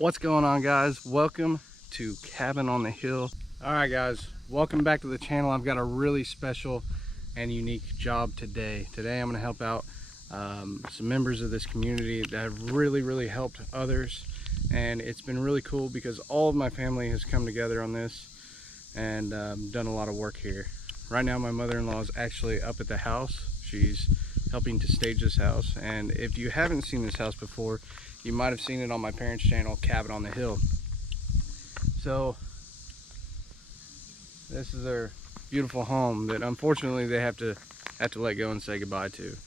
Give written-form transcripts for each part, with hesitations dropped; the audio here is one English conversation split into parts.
What's going on, guys? Welcome to Cabin on the Hill. All right, guys, welcome back to the channel. I've got a really special and unique job today. Today I'm going to help out some members of this community that have really helped others, and it's been really cool because all of my family has come together on this and done a lot of work here. Right now my mother-in-law is actually up at the house. She's helping to stage this house, and if you haven't seen this house before, you might have seen it on my parents' channel, Cabin on the Hill. So this is their beautiful home that unfortunately they have to let go and say goodbye to.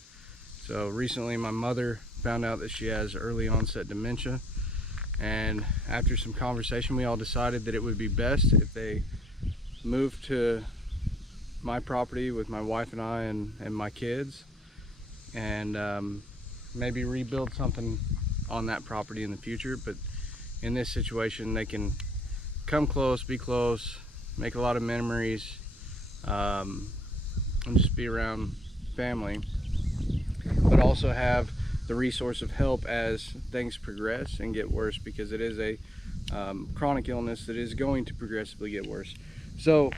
So recently my mother found out that she has early onset dementia, and after some conversation we all decided that it would be best if they moved to my property with my wife and I and my kids, and maybe rebuild something on that property in the future. But in this situation they can come close, be close, make a lot of memories, and just be around family, but also have the resource of help as things progress and get worse, because it is a chronic illness that is going to progressively get worse. So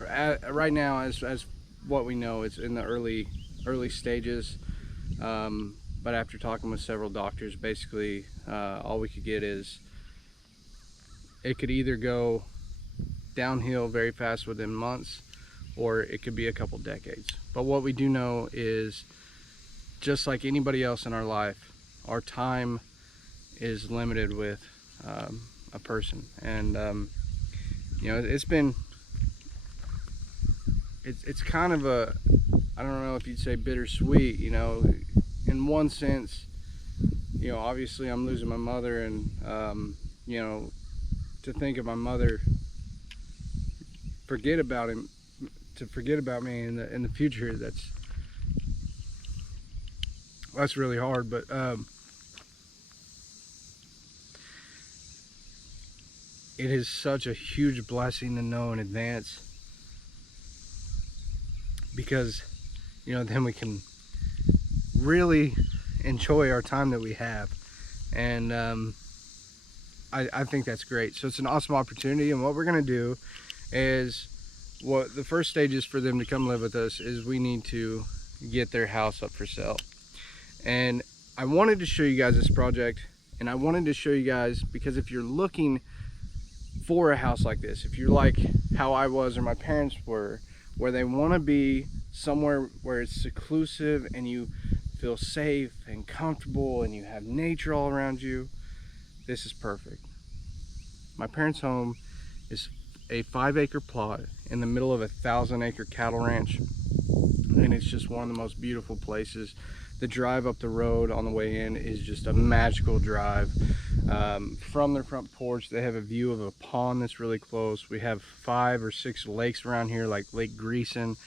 right now, as what we know, it's in the early stages, but after talking with several doctors, basically all we could get is it could either go downhill very fast within months, or it could be a couple decades. But what we do know is, just like anybody else in our life, our time is limited with a person. And you know, it's kind of a, I don't know if you'd say bittersweet, you know. In one sense, you know, obviously I'm losing my mother, and you know, to think of my mother forget about me in the future, that's really hard. But it is such a huge blessing to know in advance, because you know, then we can really enjoy our time that we have. And I think that's great. So it's an awesome opportunity, and what we're going to do is, what the first stage is for them to come live with us is we need to get their house up for sale. And I wanted to show you guys this project, and I wanted to show you guys because if you're looking for a house like this, if you're like how I was or my parents were, where they want to be somewhere where it's seclusive and you feel safe and comfortable and you have nature all around you, this is perfect. My parents' home is a 5-acre plot in the middle of a 1,000-acre cattle ranch, and it's just one of the most beautiful places. The drive up the road on the way in is just a magical drive. From their front porch they have a view of a pond that's really close. We have 5 or 6 lakes around here, like Lake Greason,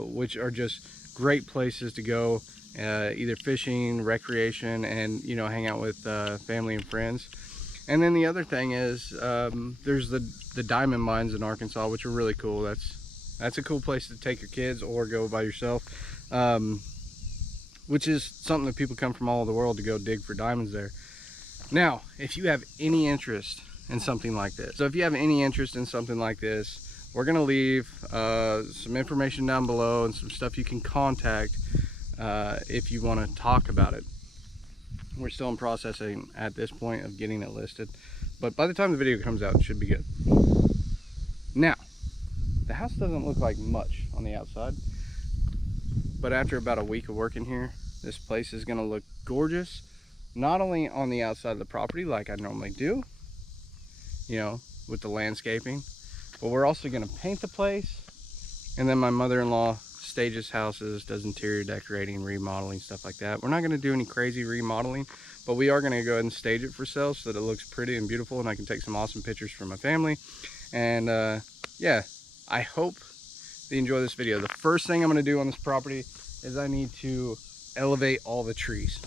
which are just great places to go, either fishing, recreation, and you know, hang out with family and friends. And then the other thing is, there's the diamond mines in Arkansas, which are really cool. That's a cool place to take your kids or go by yourself, which is something that people come from all over the world to go dig for diamonds there. Now, if you have any interest in something like this, we're gonna leave some information down below and some stuff you can contact if you want to talk about it. We're still in processing at this point of getting it listed, but by the time the video comes out, it should be good. Now, the house doesn't look like much on the outside, but after about a week of working here, this place is going to look gorgeous, not only on the outside of the property like I normally do, you know, with the landscaping, but we're also going to paint the place. And then my mother-in-law stages houses, does interior decorating, remodeling, stuff like that. We're not going to do any crazy remodeling, but we are going to go ahead and stage it for sale so that it looks pretty and beautiful, and I can take some awesome pictures for my family. And yeah, I hope that you enjoy this video. The first thing I'm going to do on this property is I need to elevate all the trees.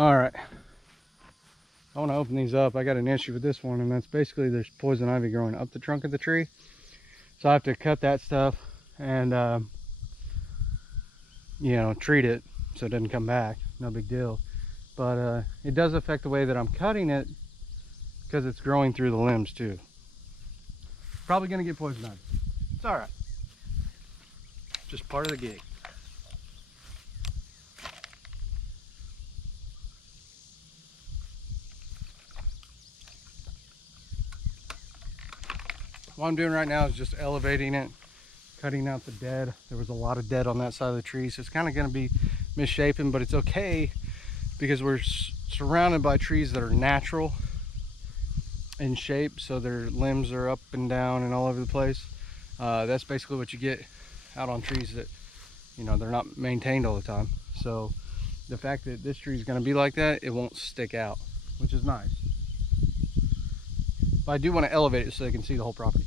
All right. I want to open these up. I got an issue with this one, and that's basically there's poison ivy growing up the trunk of the tree. So I have to cut that stuff and, you know, treat it so it doesn't come back. No big deal. But it does affect the way that I'm cutting it because it's growing through the limbs too. Probably going to get poison ivy. It's all right. Just part of the gig. What I'm doing right now is just elevating it, cutting out the dead. There was a lot of dead on that side of the tree, so it's kind of going to be misshapen, but it's okay because we're surrounded by trees that are natural in shape, so their limbs are up and down and all over the place. That's basically what you get out on trees that, you know, they're not maintained all the time. So the fact that this tree is going to be like that, it won't stick out, which is nice. But I do want to elevate it so they can see the whole property.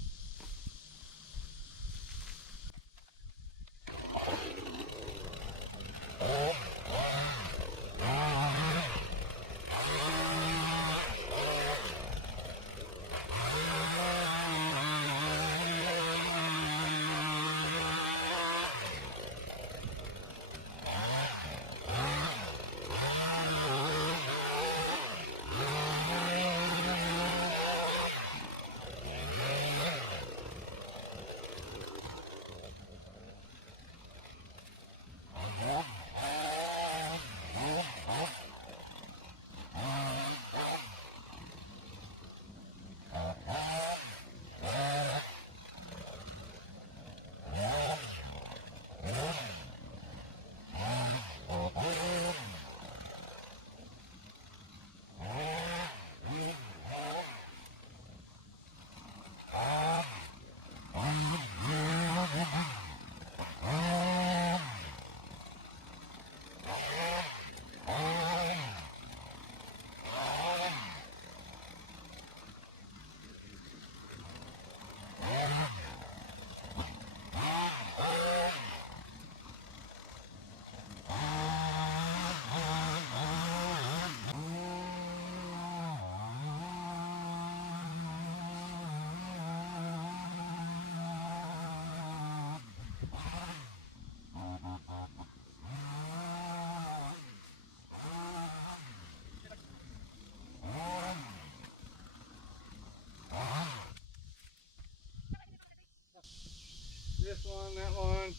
This one, that one,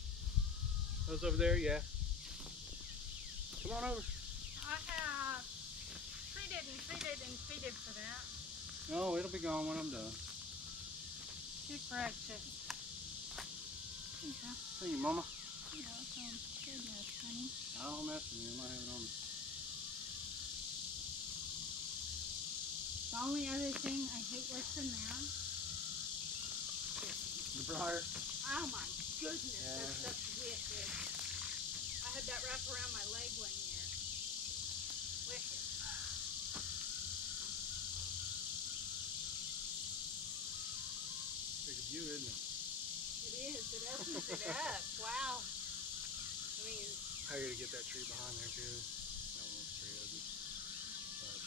those over there, yeah. Come on over. I have treated for that. No, it'll be gone when I'm done. Too precious. Okay. Thank you, Mama. You're welcome. Goodness, honey. I don't mess with you. I might have it on me. The only other thing I hate worse than that. The briar. Oh my goodness, Yeah. that's wicked. I had that wrap around my leg one year. Wicked. Big of you, isn't it? It is. It opens it up. Wow. I mean, I gotta get that tree behind there too. That one looks pretty ugly. But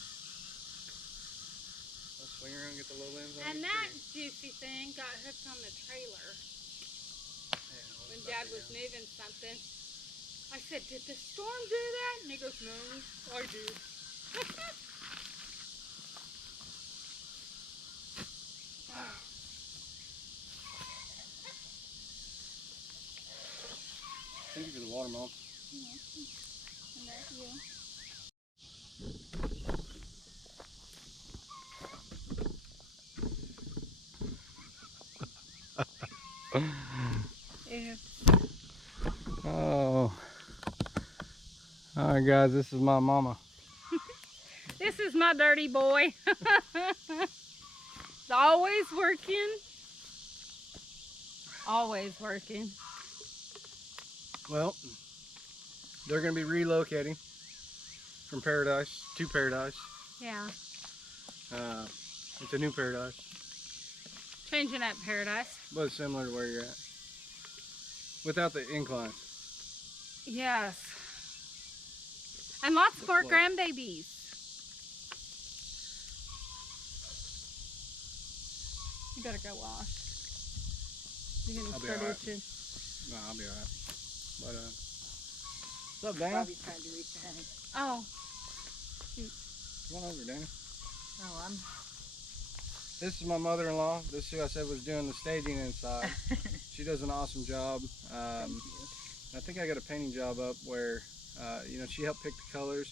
let's swing around and get the low limbs on and each that tree. juicy thing got hooked on the trailer Yeah, when Dad was moving something. I said, "Did the storm do that?" And he goes, "No, I did." Thank you for the water, Mom. Yeah. And that's you. Yeah. Oh. Alright guys, this is my mama. This is my dirty boy. It's always working. Always working. Well, they're going to be relocating from Paradise to Paradise. Yeah. It's a new Paradise, Changing up Paradise. but it's similar to where you're at. Without the incline. Yes. And lots more Look. grandbabies. You better go wash. You're gonna I'll be start alright. itching. No, I'll be alright. But what's up, Dana? Bobby's trying to reach the honey. Oh, Come on over, Dana. Oh, I'm. This is my mother-in-law. This is who I said was doing the staging inside. She does an awesome job. Thank you. I think I got a painting job up where, you know, she helped pick the colors.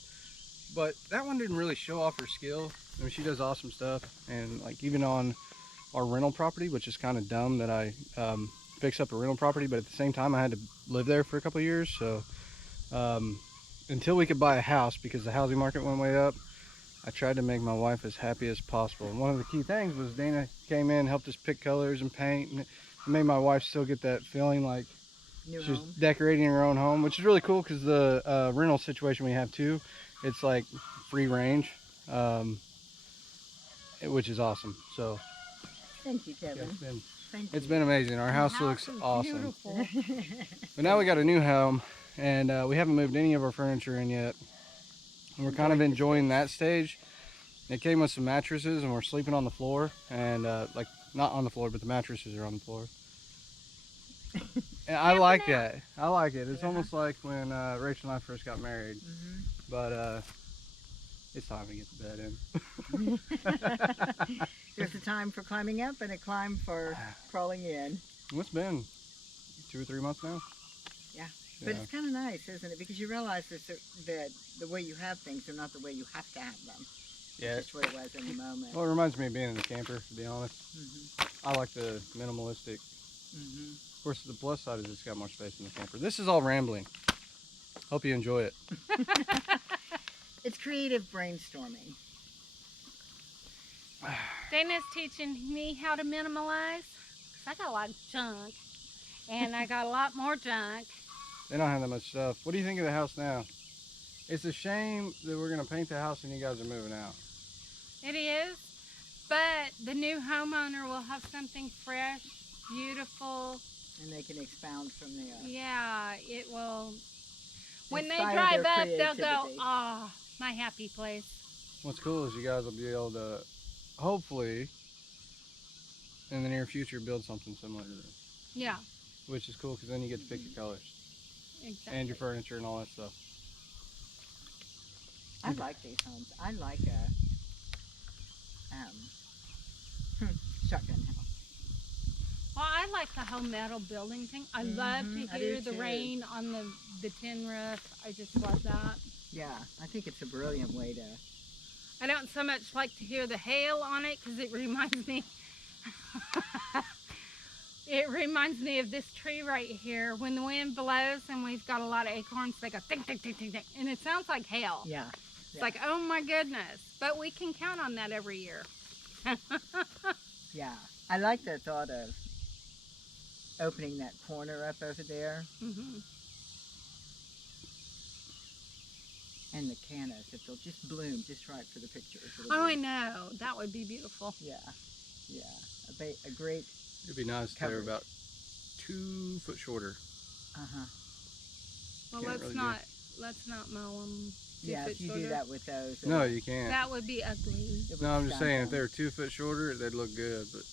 But that one didn't really show off her skill. I mean, she does awesome stuff. And like even on our rental property, which is kind of dumb that I fixed up a rental property, but at the same time I had to live there for a couple of years. So until we could buy a house, because the housing market went way up, I tried to make my wife as happy as possible. And one of the key things was Dana came in, helped us pick colors and paint, and it made my wife still get that feeling like New she's home. decorating her own home, which is really cool because the rental situation we have too, it's like free range, which is awesome. So Thank you, yeah, Kevin. Thank it's you. been amazing. Our house looks is awesome. beautiful. But now we got a new home, and we haven't moved any of our furniture in yet. And we're kind of enjoying that stage. It came with some mattresses, and we're sleeping on the floor, and like not on the floor, but the mattresses are on the floor. And I like that. I like it. It's almost like when Rachel and I first got married. But it's time to get the bed in. There's a time for climbing up and a climb for crawling in. It's been 2 or 3 months now. Yeah. But it's kind of nice, isn't it? Because you realize that the way you have things are not the way you have to have them. Yeah. It's just what it was in the moment. Well, it reminds me of being in the camper, to be honest. I like the minimalistic. Of course, the plus side is it's got more space in the camper. This is all rambling. Hope you enjoy it. It's creative brainstorming. Dana's teaching me how to minimalize. 'Cause I got a lot of junk. And I got a lot more junk. They don't have that much stuff. What do you think of the house now? It's a shame that we're going to paint the house and you guys are moving out. It is. But the new homeowner will have something fresh, beautiful. And they can expound from there. Yeah, it will. When they Inspire drive their up, they'll go, creativity. "Ah, my happy place." What's cool is you guys will be able to, hopefully, in the near future, build something similar to this. Yeah, Which is cool because then you get to pick your colors exactly. and your furniture and all that stuff. I like these homes. I like a shotgun house. Well, I like the whole metal building thing. I love to I hear do the too. rain on the tin roof. I just love that. Yeah, I think it's a brilliant way to. I don't so much like to hear the hail on it because it reminds me. It reminds me of this tree right here. When the wind blows and we've got a lot of acorns, they go tick, tick, tick, tick, tick, and it sounds like hail. Yeah. It's like, oh my goodness. But we can count on that every year. Yeah. I like the thought of opening that corner up over there. Mm-hmm. And the cannas, if they'll just bloom just right for the pictures. Oh, I know. That would be beautiful. Yeah. Yeah. A great. It'd be nice if they were Coverage. about 2 foot shorter. Uh-huh. Well, Can't really do- let's not mow them. Yeah, if you do that with those. No, you can't. That would be ugly. it No, would I'm just stunt saying if them. they were 2 foot shorter, they'd look good, but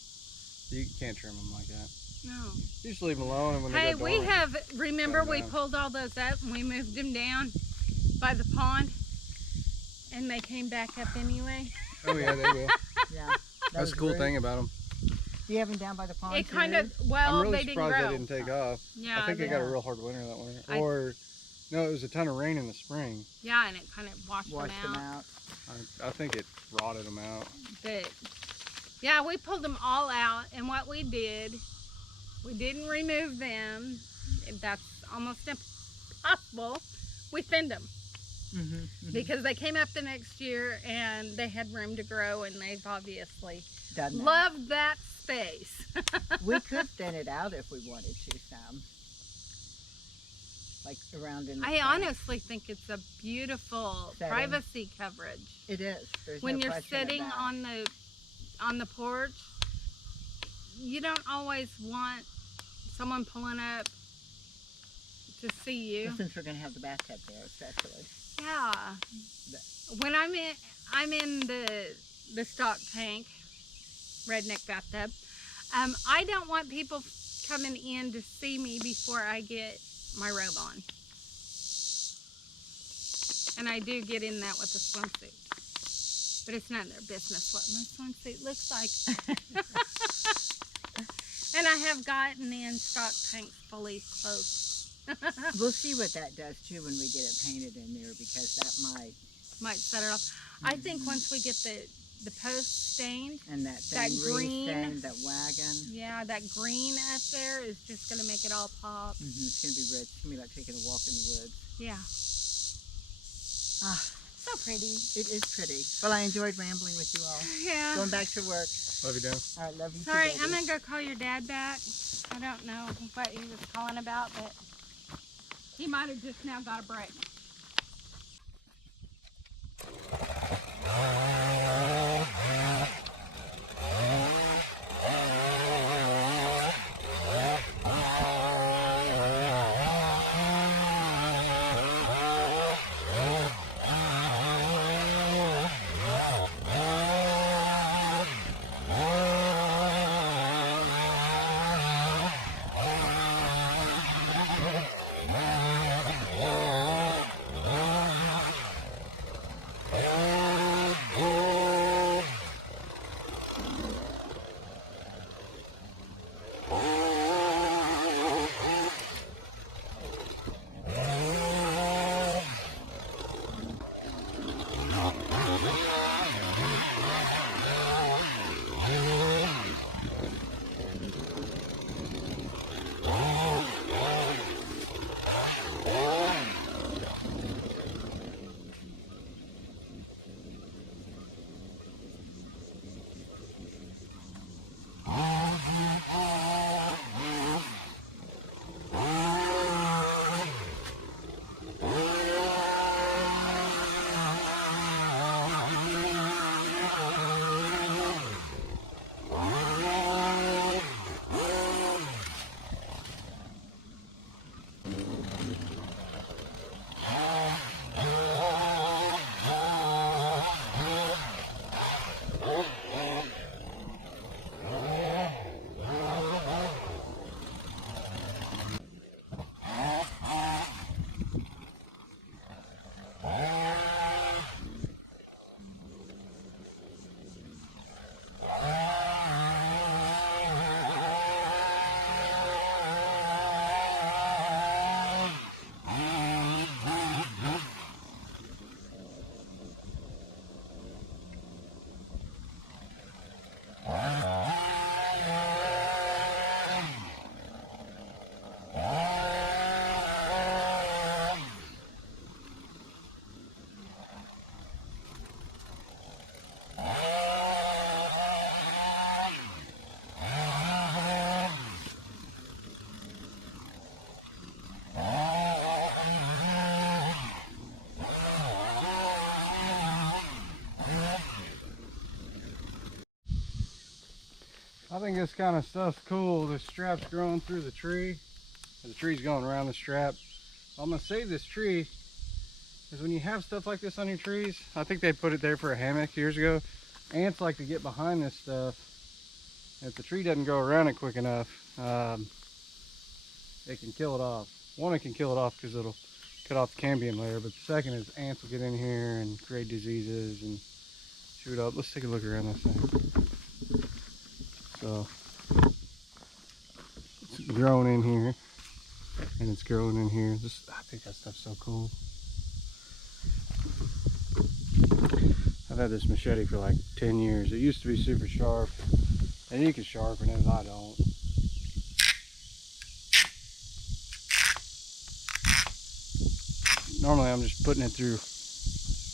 you can't trim them like that. No. You just leave them alone, and when Hey, they go we dormant, have, remember cut 'em we down. pulled all those up and we moved them down by the pond and they came back up anyway. Oh yeah, they will. Yeah. That's the cool thing about them. Do you have them down by the pond? It too? kind of, well, I'm really they didn't surprised grow. they didn't take off. Yeah, I think they they- got a real hard winter that winter. I- Or, no, it was a ton of rain in the spring. Yeah, and it kind of washed Wash them them out. out. I think it rotted them out. But yeah, we pulled them all out, and what we did, we didn't remove them. That's almost impossible. We thinned them because they came up the next year and they had room to grow, and they've obviously Done that. loved that space. We could thin it out if we wanted to some. Like around in the I front. honestly think it's a beautiful Setting. privacy coverage. It is. There's When no you're question of sitting that. on the porch, you don't always want someone pulling up to see you. Well, since we're going to have the bathtub there especially. Yeah. When I'm in the stock tank, redneck bathtub. I don't want people coming in to see me before I get my robe on. And I do get in that with a swimsuit. But it's none of their business what my swimsuit looks like. And I have gotten in stock tanks fully clothed. We'll see what that does too when we get it painted in there, because that might set it off. I think once we get the post stained and that green stained, that wagon. Yeah, that green up there is just gonna make it all pop. It's gonna be red. It's gonna be like taking a walk in the woods. Yeah. So pretty. It is pretty. Well, I enjoyed rambling with you all. Yeah. Going back to work. Love you, Dan. All right, love you. Sorry, too, I'm gonna go call your dad back. I don't know what he was calling about, but he might have just now got a break. I think this kind of stuff's cool. The strap's growing through the tree. The tree's going around the strap. I'm gonna save this tree because when you have stuff like this on your trees, I think they put it there for a hammock years ago. Ants like to get behind this stuff. If the tree doesn't go around it quick enough, it can kill it off. One, it can kill it off because it'll cut off the cambium layer, but the second is ants will get in here and create diseases and shoot up. Let's take a look around this thing. So it's growing in here, and it's growing in here. I think that stuff's so cool. I've had this machete for like 10 years. It used to be super sharp, and you can sharpen it, and I don't. Normally I'm just putting it through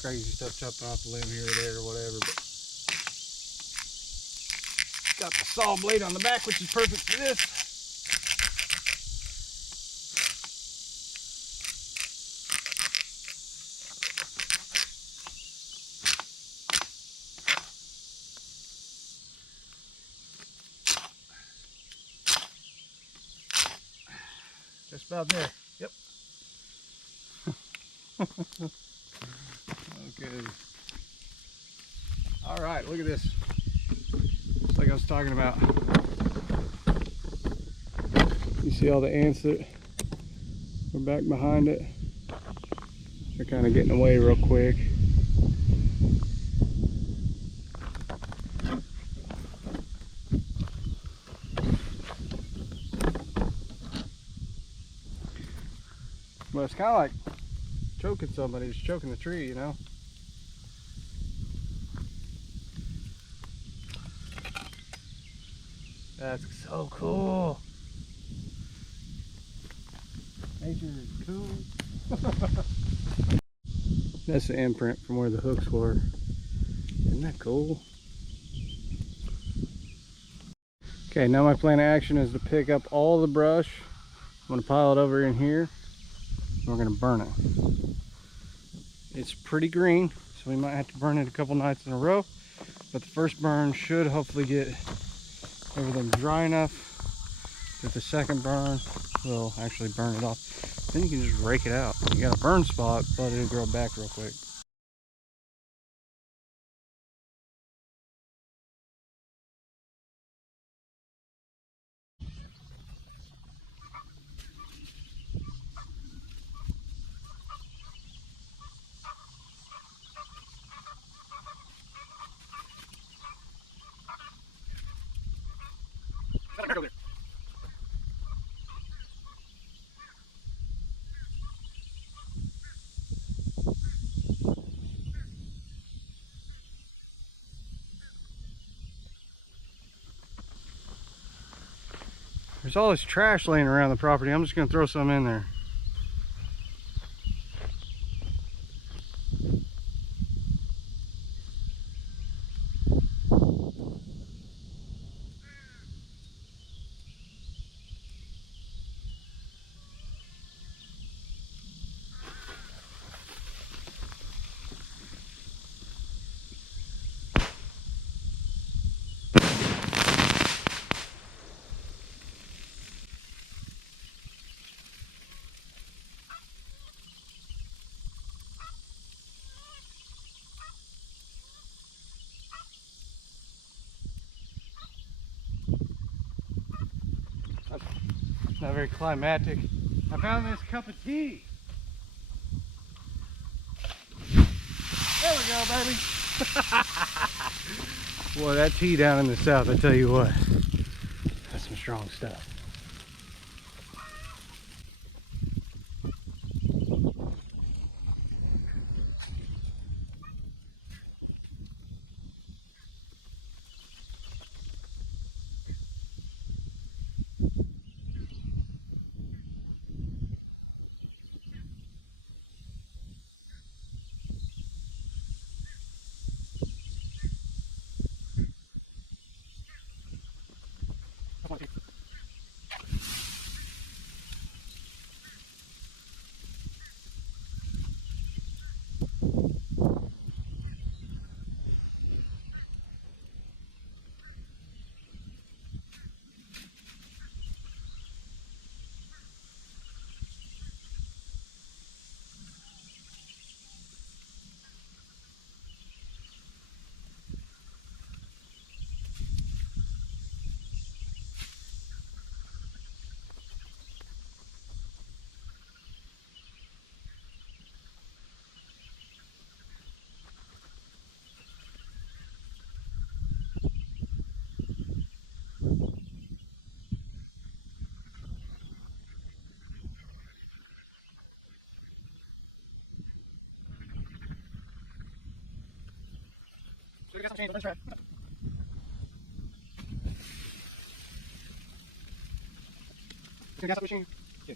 crazy stuff, chopping off the limb here or there or whatever, but got the saw blade on the back, which is perfect for this. Just about there. Yep. Good. All right, look at this. It's like I was talking about. You see all the ants that are back behind it? They're kind of getting away real quick. But it's kind of like choking somebody, just choking the tree, you know? That's so cool. Nature is cool. That's the imprint from where the hooks were. Isn't that cool? Okay, now my plan of action is to pick up all the brush. I'm gonna pile it over in here. And we're gonna burn it. It's pretty green, so we might have to burn it a couple nights in a row. But the first burn should hopefully get everything dry enough that the second burn will actually burn it off. Then you can just rake it out. You got a burn spot, but it'll grow back real quick. There's all this trash laying around the property. I'm just gonna throw some in there. Not very climatic. I found this cup of tea. There we go, baby. Boy, that tea down in the south, I tell you what, that's some strong stuff. So we got some change. Let's try. So we got some machine. Yeah.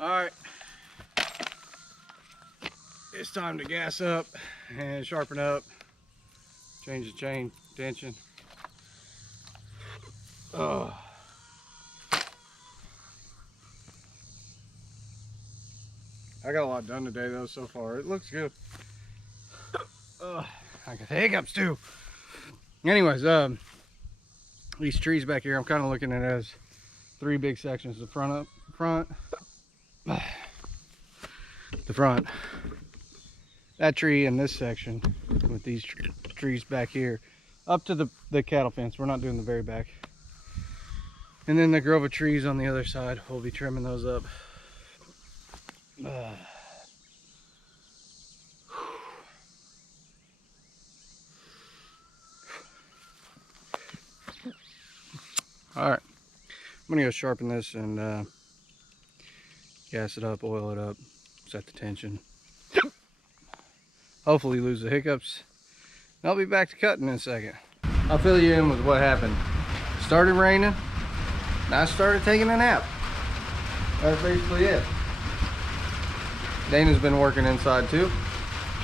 All right. It's time to gas up and sharpen up. Change the chain tension. Oh. I got a lot done today though so far. It looks good. I got the hiccups too. Anyways, these trees back here, I'm kind of looking at it as 3 big sections. The front, that tree in this section with these trees back here up to the cattle fence. We're not doing the very back. And then the grove of trees on the other side, we'll be trimming those up. All right, I'm gonna go sharpen this and gas it up, oil it up, set the tension. Hopefully lose the hiccups. I'll be back to cutting in a second. I'll fill you in with what happened. It started raining, and I started taking a nap. That's basically it. Dana's been working inside too.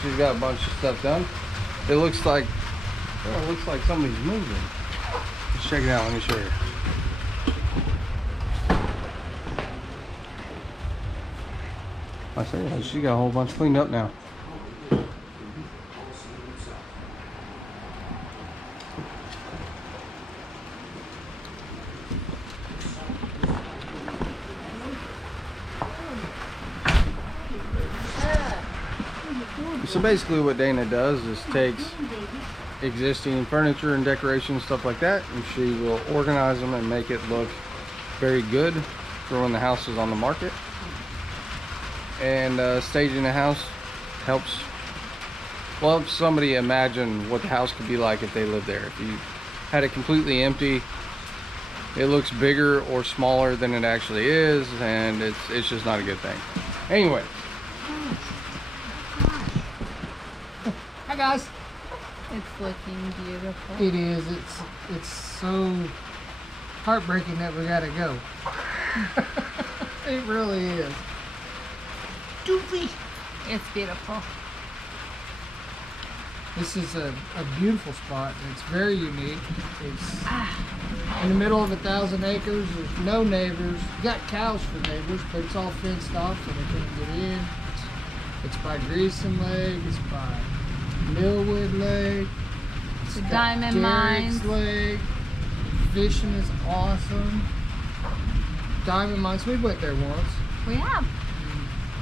She's got a bunch of stuff done. It looks like somebody's moving. Let's check it out. Let me show you. I say she got a whole bunch cleaned up now. So basically what Dana does is takes existing furniture and decorations, stuff like that, and she will organize them and make it look very good for when the house is on the market. And staging the house helps somebody imagine what the house could be like if they lived there. If you had it completely empty, it looks bigger or smaller than it actually is, and it's just not a good thing. Anyway. Hi guys. It's looking beautiful. It is. It's so heartbreaking that we gotta go. It really is. Doofy. It's beautiful. This is a beautiful spot. It's very unique. It's in the middle of 1,000 acres. There's no neighbors. You got cows for neighbors, but it's all fenced off so they couldn't get in. It's by Greason Lake. It's by Millwood Lake. The Diamond Mines. Lake. Fishing is awesome. Diamond Mines. We went there once. We have.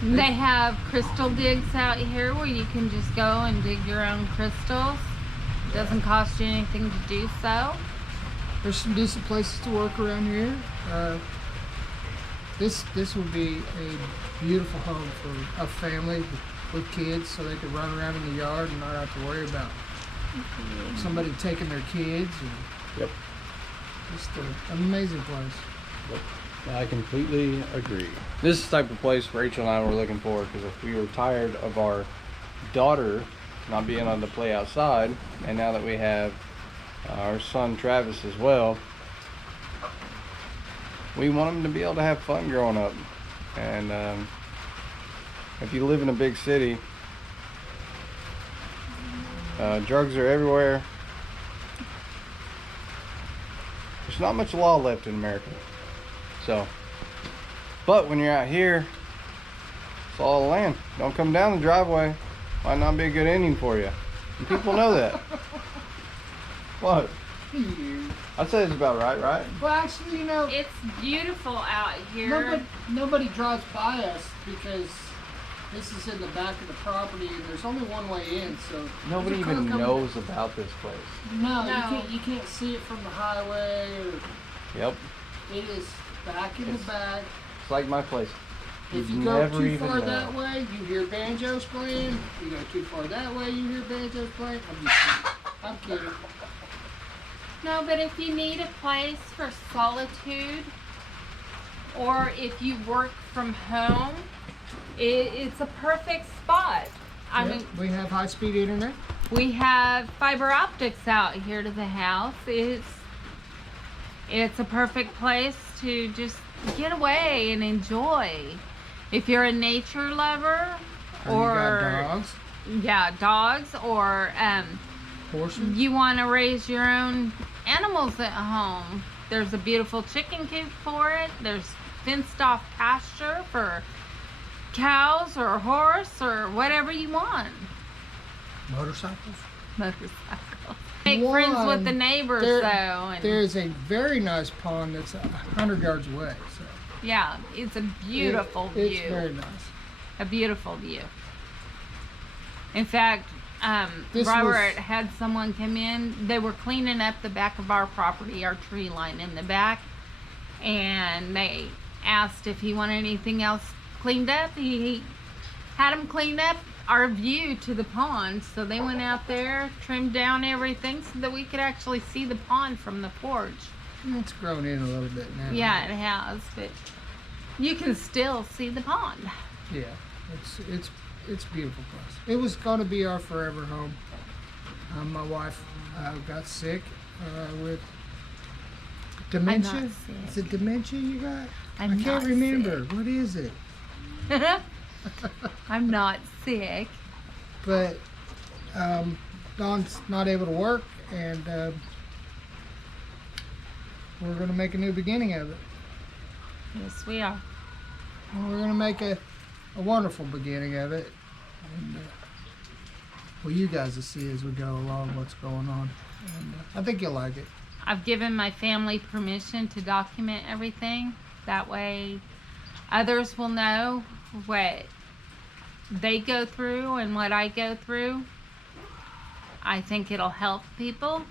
They have crystal digs out here where you can just go and dig your own crystals. It doesn't cost you anything to do so. There's some decent places to work around here. This would be a beautiful home for a family with kids, so they could run around in the yard and not have to worry about somebody taking their kids. And Yep. Just an amazing place. Yep. I completely agree. This is the type of place Rachel and I were looking for, because if we were tired of our daughter not being able to play outside, and now that we have our son Travis as well, we want him to be able to have fun growing up. And if you live in a big city, drugs are everywhere. There's not much law left in America. So, but when you're out here, it's all land. Don't come down the driveway. Might not be a good ending for you. And people know that. What? I'd say it's about right? Well, actually, you know, It's beautiful out here. nobody drives by us because this is in the back of the property and there's only one way in, so Nobody there's a even car coming- knows about this place. No, No. you can't see it from the highway. Or Yep. it is back in the back. It's like my place. If You'd you go never too even far know. that way, you hear banjos playing. You go too far that way, you hear banjos playing. I'm kidding. No, but if you need a place for solitude, or if you work from home, it's a perfect spot. I Yep, mean, we have high-speed internet. we have fiber optics out here to the house. It's a perfect place to just get away and enjoy. If you're a nature lover, Or you got dogs, yeah, dogs, or horses. you want to raise your own animals at home, there's a beautiful chicken coop for it. There's fenced off pasture for cows or horse or whatever you want. Motorcycles. Motorcycles. Make friends with the neighbors though. And There's a very nice pond that's 100 yards away. So yeah, it's a beautiful view. It's very nice. A beautiful view. In fact, This Robert was- had someone come in. They were cleaning up the back of our property, our tree line in the back, and they asked if he wanted anything else cleaned up. He had them clean up our view to the pond, so they went out there, trimmed down everything so that we could actually see the pond from the porch. It's grown in a little bit now. Yeah, it has, but you can still see the pond. Yeah, it's a beautiful place. It was going to be our forever home. My wife got sick with dementia. not Is sick. it dementia you got? I'm I can't not remember. What is it? I'm not sick. But Don's not able to work, and we're going to make a new beginning of it. Yes, we are. And we're going to make a wonderful beginning of it. And, well, you guys will see as we go along what's going on. And I think you'll like it. I've given my family permission to document everything. That way others will know what they go through and what I go through. I think it'll help people.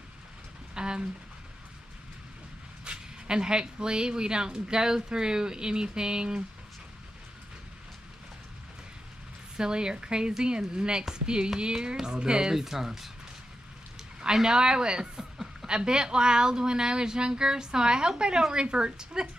And hopefully we don't go through anything silly or crazy in the next few years. Oh, there'll be 'cause times. I know I was a bit wild when I was younger, so I hope I don't revert to that.